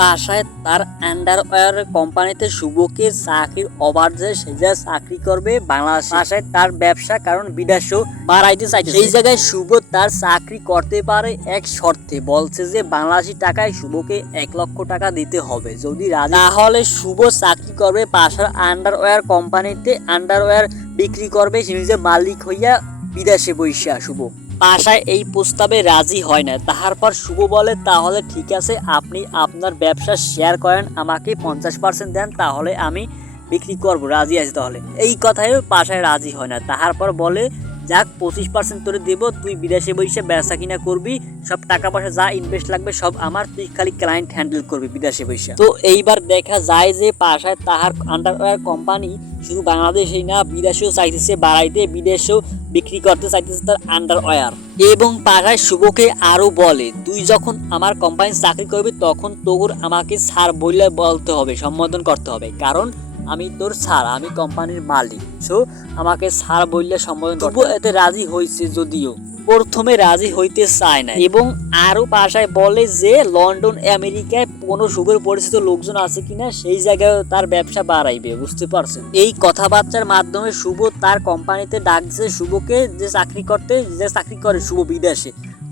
বাসায় তার আন্ডারওয়্যার কোম্পানিতে শুভকে চাকরির অভার যে সে যা চাকরি করবে বাংলাদেশ। বাসায় তার ব্যবসা কারণ বিদেশেও বাড়াইতে চাইছে সেই জায়গায় শুভ তার চাকরি করতে পারে এক শর্তে, বলছে যে বাংলাদেশি টাকায় শুভকে এক লক্ষ টাকা দিতে হবে। যদি তাহলে শুভ চাকরি করবে পাশার আন্ডারওয়্যার কোম্পানিতে আন্ডারওয়্যার বিক্রি করবে, সে নিজে মালিক হইয়া বিদেশে বৈশা শুভ। পাশায় এই প্রস্তাবে রাজি হয় না। তাহার পর শুভ বলে, তাহলে ঠিক আছে, আপনি আপনার ব্যবসা শেয়ার করেন, আমাকে পঞ্চাশ পার্সেন্ট দেন, তাহলে আমি বিক্রি করব। রাজি আছি তাহলে। এই কথায় পাশায় রাজি হয় না। তাহার পর বলে, যাক, পঁচিশ পার্সেন্ট তোরে দেবো, তুই বিদেশে বসে ব্যবসা কিনা করবি, সব টাকা পয়সা যা ইনভেস্ট লাগবে, সব আমার, তুই খালি ক্লায়েন্ট হ্যান্ডেল করবি বিদেশে বসে। তো এইবার দেখা যায় যে পাশায় তাহার আন্ডারওয়্যার কোম্পানি শুধু বাংলাদেশেই না, বিদেশেও চাইতেছে বাড়াইতে, বিদেশেও বিক্রি করতে চাইতেছে তার আন্ডারওয়্যার এবং পাড়ায় শুভকে আরও বলে, তুই যখন আমার কোম্পানি চাকরি করবি, তখন তোর আমাকে স্যার বললে বলতে হবে, সম্বোধন করতে হবে। কারণ আমি তোর স্যার আমি কোম্পানির মালিক। সো আমাকে স্যার বললে সম্বোধন করব এতে রাজি হয়েছে যদিও। প্রথমে রাজি হইতে চায় না এবং আরও পাশায় বলে যে লন্ডন, আমেরিকায় কোনো শুভের পরিচিত লোকজন আছে কিনা সেই জায়গায় তার ব্যবসা বাড়াইবে, বুঝতে পারছেন? এই কথাবার্তার মাধ্যমে শুভ তার কোম্পানিতে ডাকছে শুভকে যে চাকরি করতে, যে চাকরি করে শুভ বিদেশে।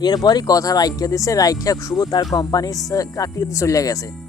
এরপরই কথা রাইখা দিছে, রাইখা শুভ তার কোম্পানির চাকরি চলে গেছে।